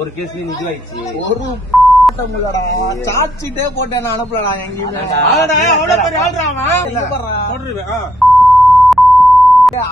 ஒரு கேஸ்ல நிதி ஆயிடுச்சு. ஒரு சாச்சிட்டே போட்டேன் அனுப்பலடா எங்கேயுமே.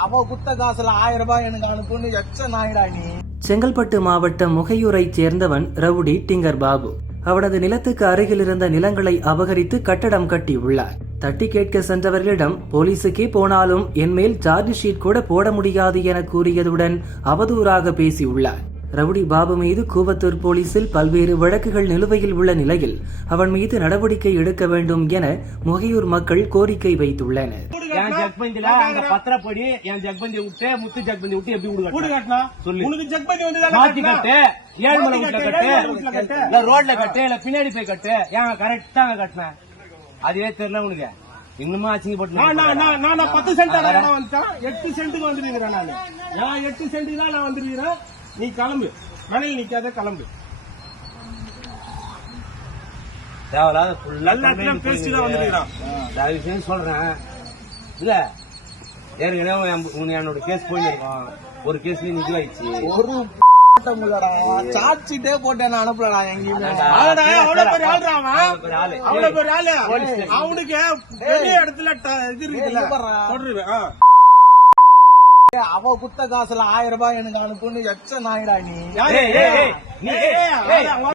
அவ குத்த காசுல 1000 ரூபாய் எனக்கு அனுப்புன்னு எச்ச நாயிடா நீ. செங்கல்பட்டு மாவட்டம் முகையூரைச் சேர்ந்தவன் ரவுடி டிங்கர் பாபு. அவனது நிலத்துக்கு அருகில் இருந்த நிலங்களை அபகரித்து கட்டடம் கட்டியுள்ளார். தட்டி கேட்க சென்றவர்களிடம் போலீசுக்கே போனாலும் என்மேல் சார்ஜ் ஷீட் கூட போட முடியாது என கூறியதுடன் அவதூறாக பேசியுள்ளார். ரவுடி பாபு மீது கூவத்தூர் போலீசில் பல்வேறு வழக்குகள் நிலுவையில் உள்ள நிலையில் அவன் மீது நடவடிக்கை எடுக்க வேண்டும் என முகையூர் மக்கள் கோரிக்கை வைத்துள்ளனர். என் ஜக்பந்தில அங்க பத்திரப்படி என் ஜக்பந்தி விட்டு முத்து ஜக்பந்தி விட்டு எப்படி வீடு கட்டணும் சொல்லு. உனக்கு ஜக்பந்தி வந்து மாத்தி கட்டு, ஏழுமலை வீட்டுல கட்டு, இல்ல ரோட்ல கட்டு, இல்ல பின்னாடி போய் கட்டு. ஏன் கரெக்டா கட்டினேன் அதுவே தெரியல உனக்கு. இன்னுமா அசிங்கப்பட்டு 10 சென்ட் வந்துட்டான். 8 சென்ட்டுக்கு வந்துருக்கிறேன் நான். 8 சென்ட் தான் நான் வந்துருக்கிறேன். நீ கிளம்பு, மனையில் நிக்காத கிளம்பு. தேவையில்லாத பேசிட்டு வந்துருக்கிறான். விஷயம் சொல்றேன் இல்ல. ஏற்கனவே என்னோட கேஸ் போயிருக்கோம். ஒரு கேஸ்ல நிதி ஆயிடுச்சு. ஒரு சாச்சிட்டே போட்டேன் அனுப்பலடா எங்கேயுமே. அவனுக்கு பெரிய இடத்துல இது இருக்குல்ல, அவ குத்த காசுல 1000 ரூபாய் எனக்கு அனுப்புன்னு எச்ச நாயிடா நீ.